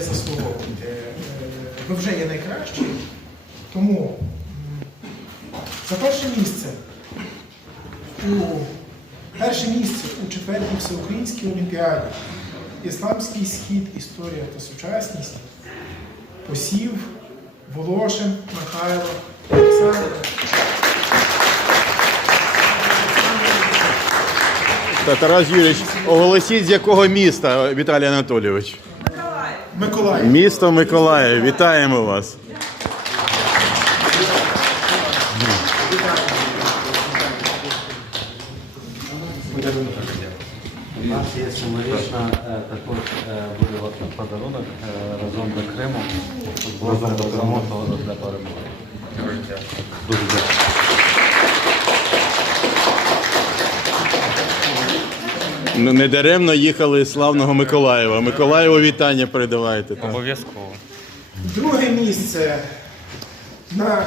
заслуговуєте. Е, Ви вже є найкращі. Тому за перше місце у перше місце у четвертій всеукраїнській олімпіаді Ісламський схід, історія та сучасність посів Волошин Михайло Олександрович. Та Тарас Юрійович, оголосіть, з якого міста Віталій Анатолійович. Миколаїв. Місто Миколаїв. Вітаємо вас. У нас є символічна е, також е, буде подарунок е, разом до Криму. Разом до Криму для перемоги. Дуже дякую. Не даремно їхали з славного Миколаєва. Миколаєву вітання передавайте. Обов'язково. Друге місце на